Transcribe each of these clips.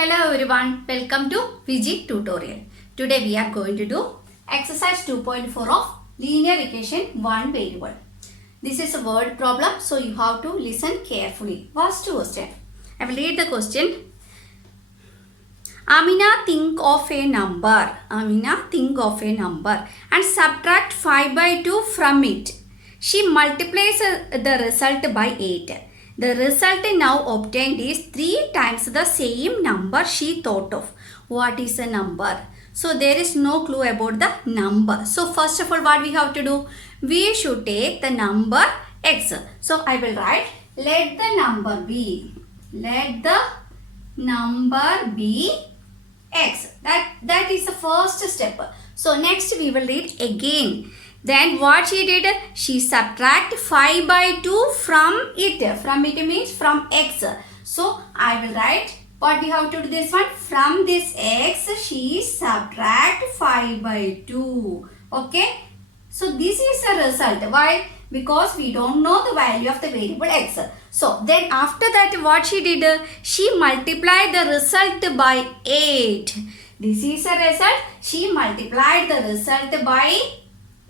Hello everyone, welcome to VG tutorial. Today we are going to do exercise 2.4 of linear equation 1 variable. This is a word problem, so you have to listen carefully. First question. I will read the question. Amina think of a number. Amina think of a number and subtract 5 by 2 from it. She multiplies the result by 8. The result now obtained is 3 times the same number she thought of. What is the number? So there is no clue about the number. So first of all, what we have to do? We should take the number x. So I will write, let the number be. Let the number be x. That is the first step. So next we will read again. Then what she did? She subtract 5 by 2 from it. From it means from x. So I will write what we have to do this one. From this x she subtract 5 by 2. Okay. So this is the result. Why? Because we don't know the value of the variable x. So then after that what she did? She multiplied the result by 8. This is the result. She multiplied the result by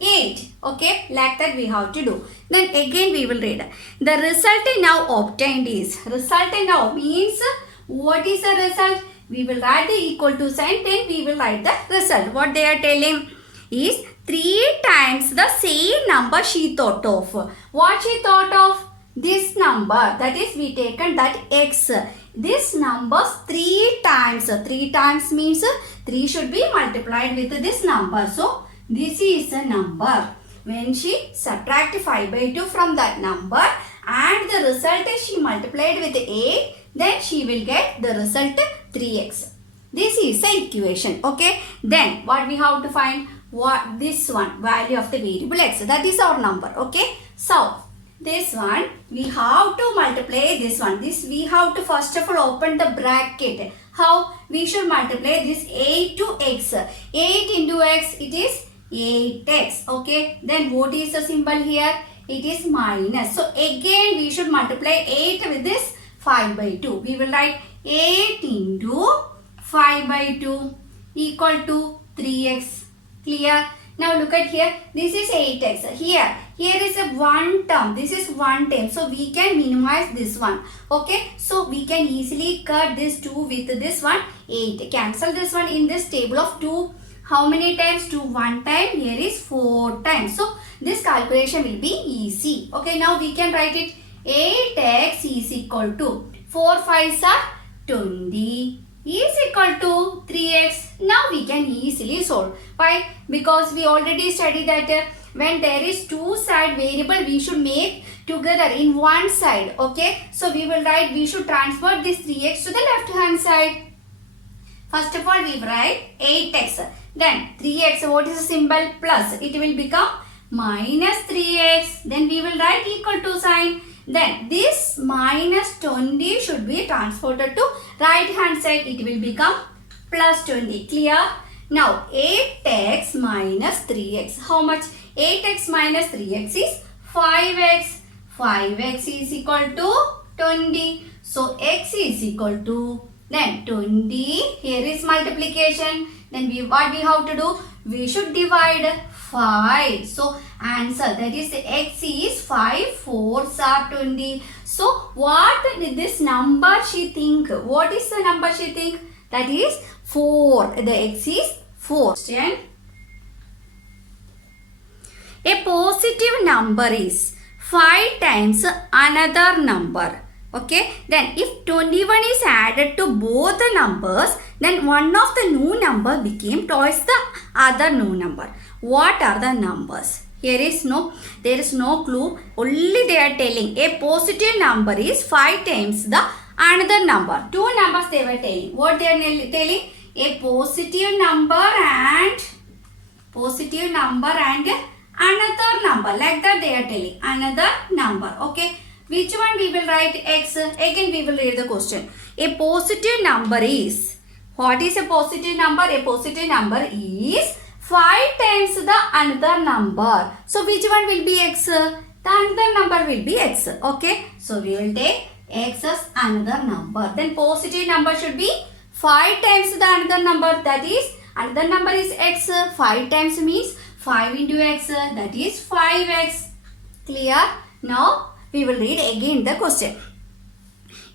8. Okay, like that we have to do. Then again we will read. The result now obtained is. Result now means what is the result? We will write the equal to sign, then we will write the result. What they are telling is 3 times the same number she thought of. What she thought of? This number. That is we taken that x. This number 3 times. 3 times means 3 should be multiplied with this number. So this is the number. When she subtract 5 by 2 from that number and the result is she multiplied with 8, then she will get the result 3x. This is the equation. Okay. Then what we have to find? What this one, value of the variable x. That is our number. Okay. So this one we have to multiply this one. This we have to first of all open the bracket. How? We should multiply this 8 to x. 8 into x, it is 8x. Okay. Then what is the symbol here? It is minus. So again we should multiply 8 with this 5 by 2. We will write 8 into 5 by 2 equal to 3x. Clear? Now look at here. This is 8x. Here is a one term. This is one term. So we can minimize this one. Okay. So we can easily cut this 2 with this one 8. Cancel this one in this table of 2. How many times? 2 one time. Here is 4 times. So this calculation will be easy. Okay. Now we can write it. 8x is equal to 4 5s are 20 is equal to 3x. Now we can easily solve. Why? Because we already studied that when there is two side variable we should make together in one side. Okay. So we will write, we should transfer this 3x to the left hand side. First of all we write 8x. Then 3x, what is the symbol? Plus. It will become minus 3x. Then we will write equal to sign. Then this minus 20 should be transferred to right hand side. It will become plus 20. Clear? Now 8x minus 3x. How much? 8x minus 3x is 5x. 5x is equal to 20. So x is equal to then 20. Here is multiplication. Then what we have to do? We should divide 5. So answer, that is x is 5 4s are 20. So what did this number she think? What is the number she think? That is 4. The x is 4. Question. A positive number is 5 times another number. Okay. Then if 21 is added to both the numbers, then one of the new number became twice the other new number. What are the numbers? There is no clue. Only they are telling a positive number is 5 times the another number. Two numbers they were telling. What they are telling? A positive number and another number. Like that they are telling. Another number. Okay. Which one we will write x? Again we will read the question. A positive number is. What is a positive number? A positive number is 5 times the another number. So which one will be x? The another number will be x. Okay. So we will take x as another number. Then positive number should be 5 times the another number, that is another number is x. 5 times means 5 into x, that is 5x. Clear? Now we will read again the question.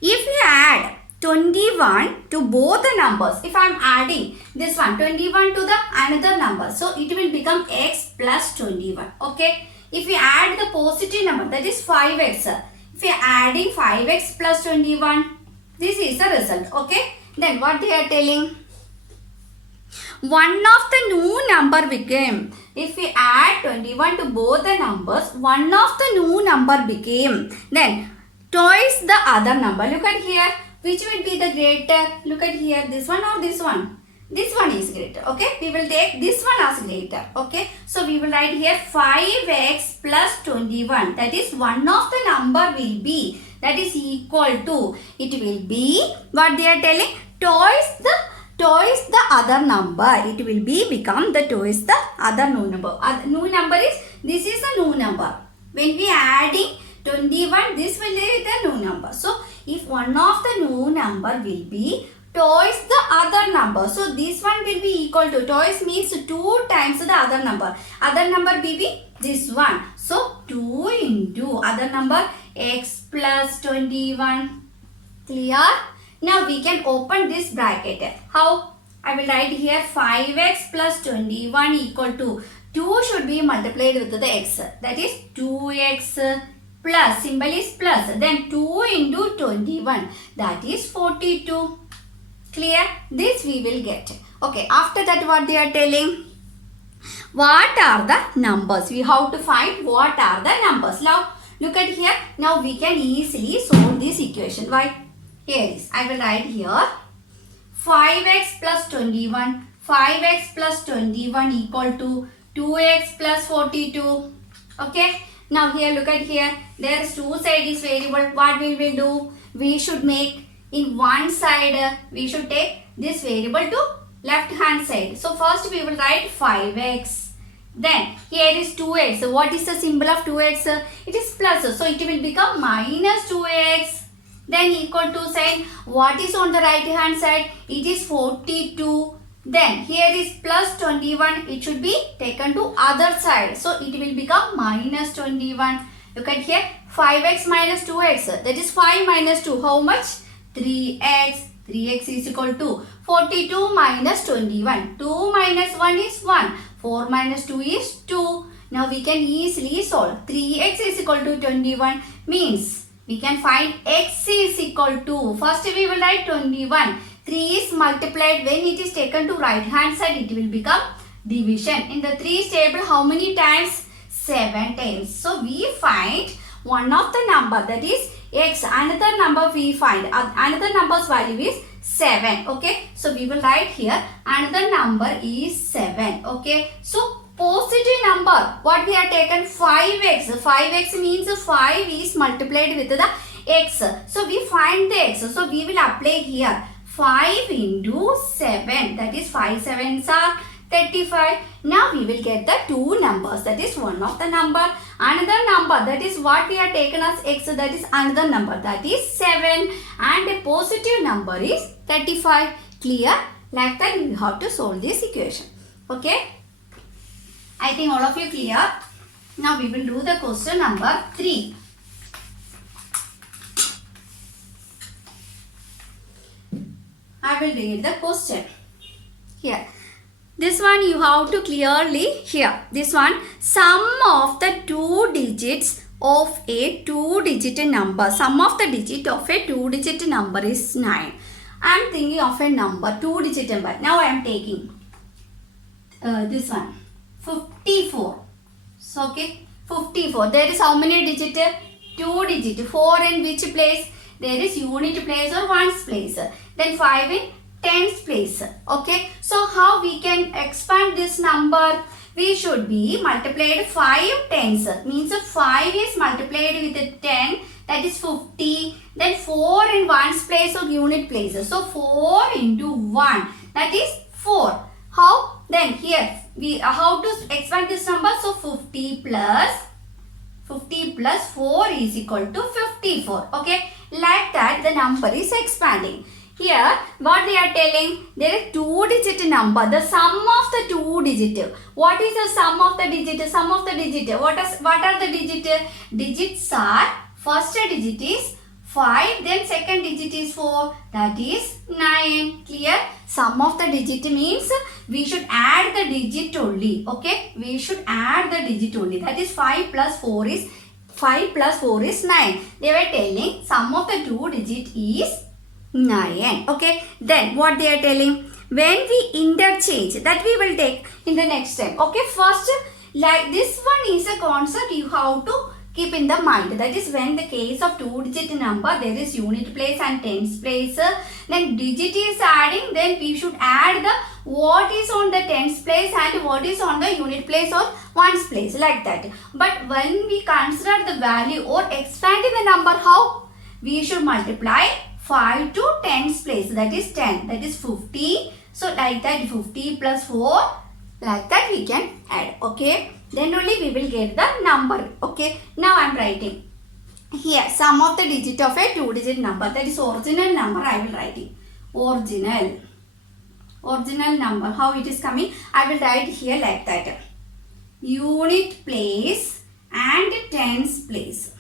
If you add 21 to both the numbers, if I am adding this one 21 to the another number, so it will become x plus 21. Okay. If we add the positive number, that is 5x. If we are adding 5x plus 21, this is the result. Okay. Then what they are telling? One of the new number became, if we add 21 to both the numbers, one of the new number became, then twice the other number. Look at here, which will be the greater? Look at here, this one or this one? This one is greater. Okay, we will take this one as greater. Okay, so we will write here 5x plus 21. That is one of the number will be, that is equal to, it will be, what they are telling, twice the other number. It will be become the twice the other new number. New number is, this is the new number. When we adding 21, this will be the new number. So if one of the new number will be twice the other number, so this one will be equal to, twice means 2 times the other number. Other number will be this one. So 2 into other number x plus 21. Clear? Now we can open this bracket. How? I will write here 5x plus 21 equal to 2 should be multiplied with the x. That is 2x plus, symbol is plus. Then 2 into 21. That is 42. Clear? This we will get. Okay. After that what they are telling? What are the numbers? We have to find what are the numbers. Now look at here. Now we can easily solve this equation. Why? Here is, I will write here 5x plus 21, 5x plus 21 equal to 2x plus 42. Okay. Now here, look at here, there is two sides variable. What we will do? We should make in one side, we should take this variable to left hand side. So first we will write 5x. Then here is 2x. So what is the symbol of 2x? It is plus. So it will become minus 2x. Then equal to sign. What is on the right hand side? It is 42. Then here is plus 21. It should be taken to other side. So it will become minus 21. Look at here. 5x minus 2x. That is 5 minus 2. How much? 3x. 3x is equal to 42 minus 21. 2 minus 1 is 1. 4 minus 2 is 2. Now we can easily solve. 3x is equal to 21 means we can find x is equal to, first we will write 21. 3 is multiplied, when it is taken to right hand side, it will become division. In the 3's table, how many times? 7 times. So we find one of the number, that is x. Another number we find, another number's value is 7. Okay. So we will write here, another number is 7. Okay. So positive number, what we have taken? 5x. 5x means 5 is multiplied with the x. So we find the x. So we will apply here 5 into 7. That is 5 7s are 35. Now we will get the two numbers. That is one of the number. Another number, that is what we have taken as x. That is another number. That is 7. And a positive number is 35. Clear? Like that we have to solve this equation. Okay. I think all of you clear. Now we will do the question number 3. I will read the question. Here. This one you have to clearly hear. This one, sum of the two digits of a two-digit number. Sum of the digit of a two-digit number is 9. I am thinking of a number, two-digit number. Now I am taking this one. 54. So, okay. 54. There is how many digits? 2 digits. 4 in which place? There is unit place or ones place. Then 5 in tens place. Okay. So, how we can expand this number? We should be multiplied 5 tens. Means 5 is multiplied with 10. That is 50. Then 4 in ones place or unit place. So, 4 into 1. That is 4. How? Then here. We how to expand this number? So 50 plus 4 is equal to 54. Okay, like that the number is expanding. Here, what they are telling, there is two-digit number. The sum of the two digit. What is the sum of the digit? Sum of the digit. What are the digit? Digits are, first digit is 5, then second digit is 4. That is 9. Clear? Sum of the digit means we should add the digit only. Okay? We should add the digit only. That is 5 plus 4 is 9. They were telling sum of the two digit is 9. Okay, then what they are telling, when we interchange, that we will take in the next step. Okay, first, like this one is a concept you have to keep in the mind. That is when the case of two-digit number, there is unit place and tens place. Then digit is adding, then we should add the what is on the tens place and what is on the unit place or ones place, like that. But when we consider the value or expanding the number, how? We should multiply 5 to tens place, that is 10, that is 50. So like that 50 plus 4, like that we can add. Okay, then only we will get the number. Okay, now I am writing here sum of the digit of a two-digit number, that is original number. I will write it original number. How it is coming? I will write here like that, unit place and tens place.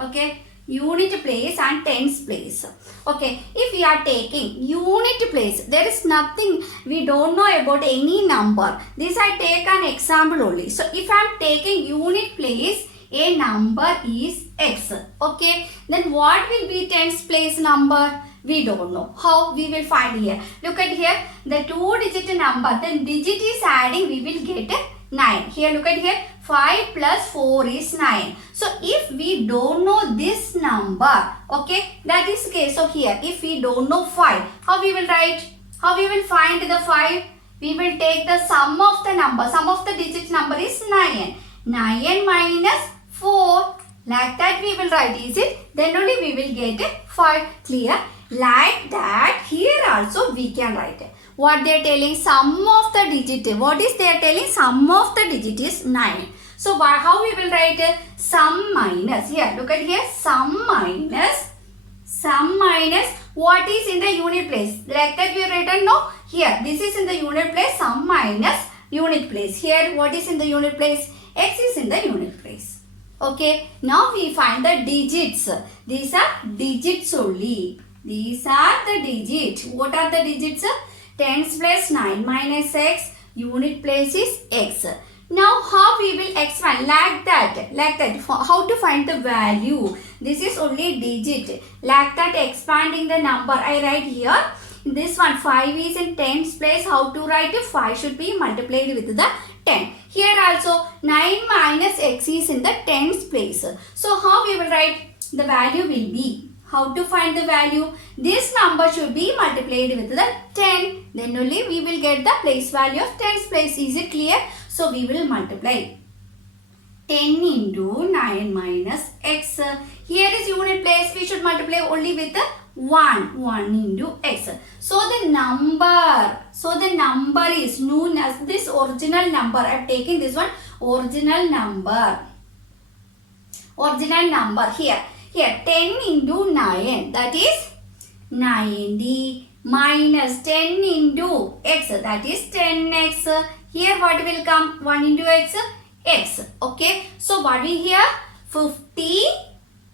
Okay, unit place and tens place. Okay, if we are taking unit place, there is nothing, we don't know about any number. This I take an example only. So if I am taking unit place, a number is x. Okay, then what will be tens place number? We don't know. How we will find here? Look at here, the two-digit number, then digit is adding, we will get 9. Here look at here, 5 plus 4 is 9. So if we don't know this number, okay, that is case. So here, if we don't know 5, how we will write? How we will find the 5? We will take the sum of the number. Sum of the digit number is 9. 9 minus 4. Like that we will write. Is it? Then only we will get 5. Clear? Like that, here also we can write it. What they are telling, sum of the digit. What is they are telling? Sum of the digit is 9. So how we will write sum minus? Here, look at here, sum minus what is in the unit place? Like that we have written, no? Here, this is in the unit place, sum minus unit place. Here, what is in the unit place? X is in the unit place. Okay, now we find the digits. These are digits only. These are the digits. What are the digits? Tens place 9 minus x, unit place is x. Now how we will expand? Like that. How to find the value? This is only digit. Like that, expanding the number. I write here. This one 5 is in tens place. How to write it? 5 should be multiplied with the 10. Here also 9 minus x is in the tens place. So how we will write? The value will be. How to find the value? This number should be multiplied with the 10. Then only we will get the place value of tens place. Is it clear? So we will multiply 10 into 9 minus x. Here is unit place. We should multiply only with 1. 1 into x. So the number is known as this original number. I have taken this one, original number. Original number here. Here 10 into 9, that is 90 minus 10 into x, that is 10x. Here what will come? 1 into x, x. Okay. So what we here? 50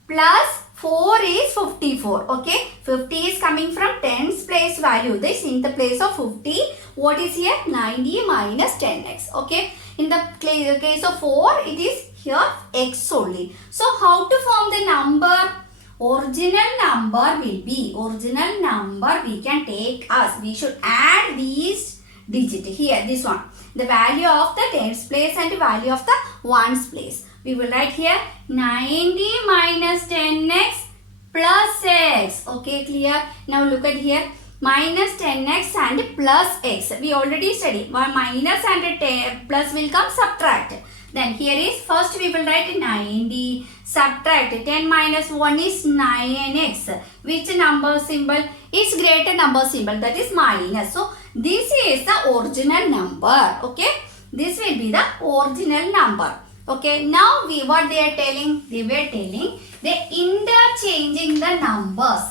plus 4 is 54. Okay. 50 is coming from tens place value. This in the place of 50. What is here? 90 minus 10x. Okay. In the case of 4, it is here x only. So how to form the number? Original number will be, original number we can take as, we should add these digits here, this one. The value of the tens place and the value of the ones place. We will write here 90 minus 10x plus x. Okay, clear? Now look at here. Minus 10x and plus x. We already studied. One minus and plus will come, subtract. Then here is, first we will write 90, subtract 10 minus 1 is 9x. Which number symbol is greater number symbol, that is minus. So this is the original number. Okay, this will be the original number. Okay, now what they are telling? They were telling they interchanging the numbers.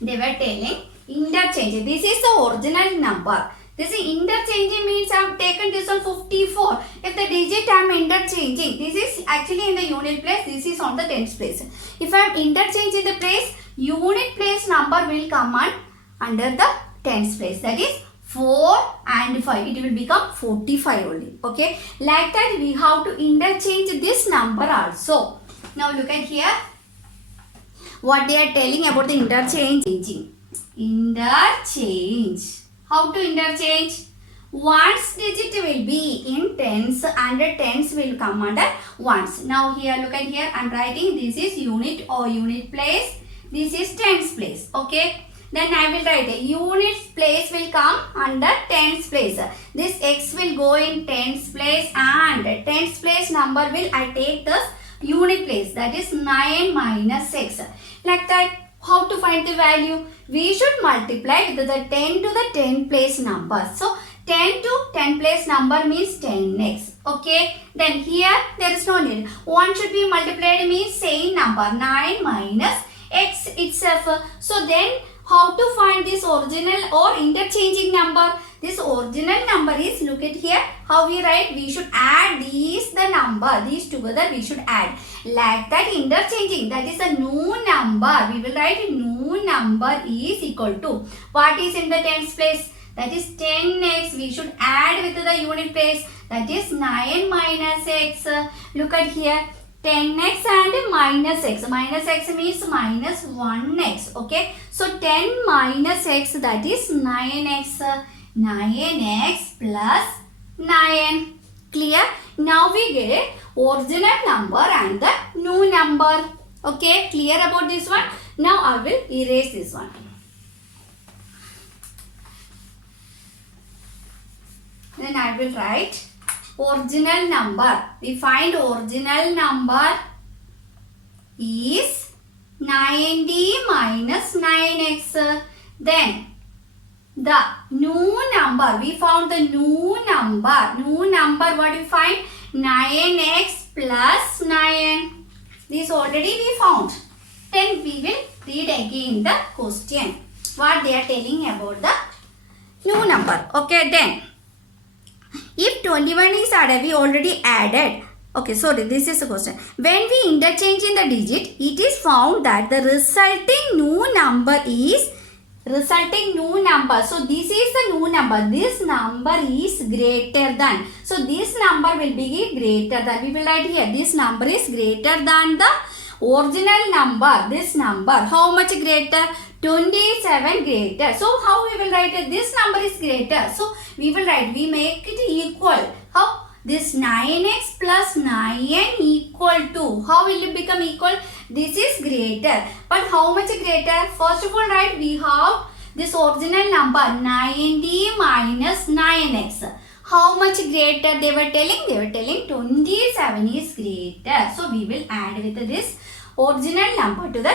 They were telling interchange. This is the original number. This is interchanging means I have taken this on 54. If the digit I am interchanging, this is actually in the unit place, this is on the tens place. If I am interchanging the place, unit place number will come on under the tens place. That is 4 and 5. It will become 45 only. Okay. Like that we have to interchange this number also. Now look at here. What they are telling about the interchanging. Interchange. How to interchange? Ones digit will be in tens and tens will come under ones. Now here look at here, I am writing this is unit or unit place. This is tens place. Okay. Then I will write a unit place will come under tens place. This x will go in tens place and tens place number will I take this unit place, that is 9 minus x. Like that. How to find the value? We should multiply with the 10 to the 10 place number. So 10 to 10 place number means 10x. Okay. Then here there is no need. 1 should be multiplied means same number 9 minus x itself. So then how to find this original or interchanging number? This original number is, look at here, how we write, we should add these the number, these together we should add. Like that interchanging, that is a new number. We will write new number is equal to, what is in the tens place? That is 10x, we should add with the unit place, that is 9 minus x. Look at here. 10x and minus x. Minus x means minus 1x. Okay. So 10 minus x, that is 9x. 9x plus 9. Clear? Now we get original number and the new number. Okay. Clear about this one? Now I will erase this one. Then I will write original number. We find original number is 90 minus 9x. Then the new number, we found the new number. New number, what we find? 9x plus 9. This already we found. Then we will read again the question. What they are telling about the new number. Okay, then. If 21 is added, we already added. Okay, sorry, this is the question. When we interchange in the digit, it is found that the resulting new number is new number. So this is the new number. This number is greater than. So this number will be greater than. We will write here. This number is greater than the original number. This number. How much greater? 27 greater. So how we will write it? This number is greater. So we will write. We make it equal. How? This 9x plus 9 equal to. How will it become equal? This is greater. But how much greater? First of all, right, we have this original number 90 minus 9x. How much greater they were telling? They were telling 27 is greater. So we will add with this original number to the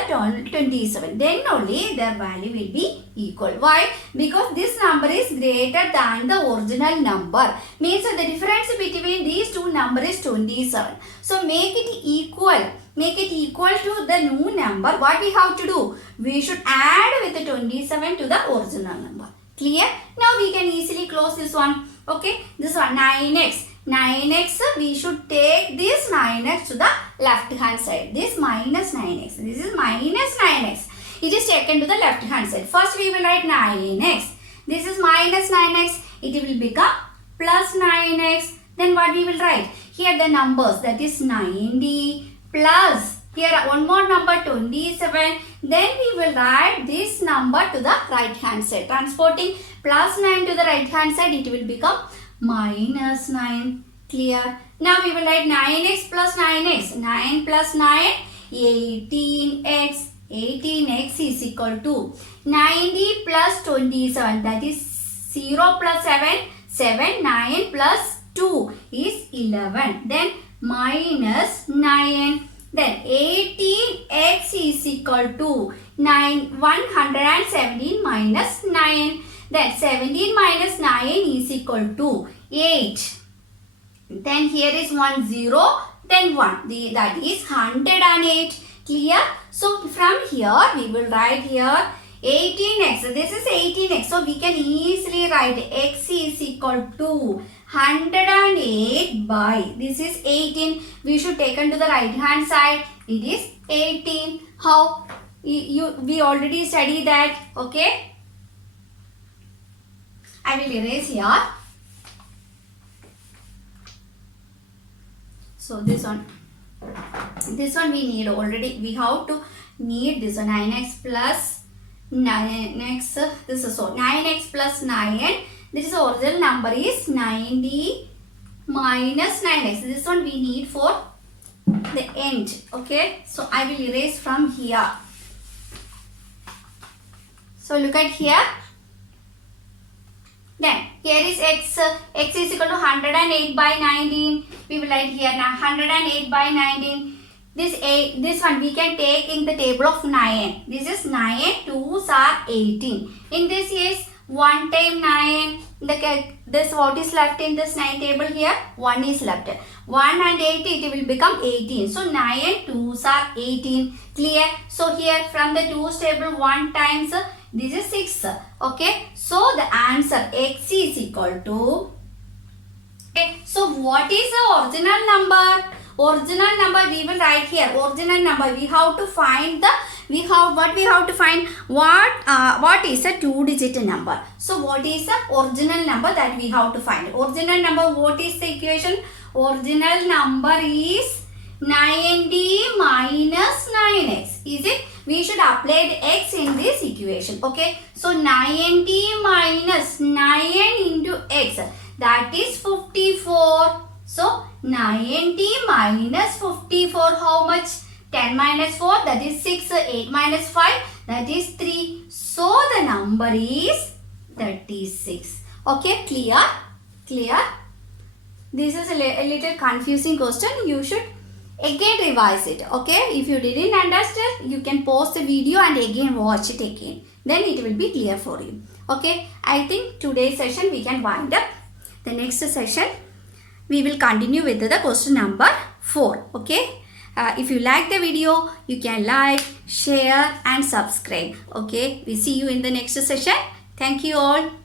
27. Then only their value will be equal. Why? Because this number is greater than the original number. Means the difference between these two numbers is 27. So make it equal. Make it equal to the new number. What we have to do? We should add with the 27 to the original number. Clear? Now we can easily close this one. Okay. This one 9x. 9x, we should take this 9x to the left hand side. This minus 9x. This is minus 9x. It is taken to the left hand side. First we will write 9x. This is minus 9x. It will become plus 9x. Then what we will write? Here the numbers, that is 90 plus. Here one more number 27. Then we will write this number to the right hand side. Transporting plus 9 to the right hand side, it will become minus 9. Clear? Now we will write 9x plus 9x. 9 plus 9, 18x. 18x is equal to 90 plus 27. That is 0 plus 7. 7. 9 plus 2 is 11. Then minus 9. Then 18x is equal to 117 minus 9. Then 17 minus 9 is equal to 8. Then here is 1 0. Then 1. That is 108. Clear? So from here we will write here 18x, this is 18x, so we can easily write x is equal to 108 by, this is 18, we should take on to the right hand side, it is 18. How? We already studied that, okay? I will erase here. So this one we need already, we have to need this one, 9x plus 9x, this is so 9x plus 9, this is original number is 90 minus 9x, this one we need for the end, okay? So I will erase from here. So look at here. Then here is x is equal to 108 by 19. We will write here now 108 by 19. This one we can take in the table of 9. This is 9, 2s are 18. In this case 1 time 9. This what is left in this 9 table here? 1 is left. 1 and 8 it will become 18. So 9 and 2s are 18. Clear? So here from the 2's table 1 times this is 6. Okay. So the answer x is equal to. Okay. So what is the original number? Original number we will write here. Original number we have to find the. What is a 2-digit number? So what is the original number that we have to find? Original number, what is the equation? Original number is 90 minus 9x. Is it? We should apply the x in this equation. Okay. So 90 minus 9 into x, that is 54. So 90 minus 54, how much? 10 minus 4, that is 6. 8 minus 5, that is 3. So the number is 36. Okay, clear? Clear? This is a little confusing question. You should again revise it. Okay, if you didn't understand, you can pause the video and again watch it again. Then it will be clear for you. Okay, I think today's session we can wind up. The next session we will continue with the question number 4. Okay. If you like the video, you can like, share and subscribe. Okay. We see you in the next session. Thank you all.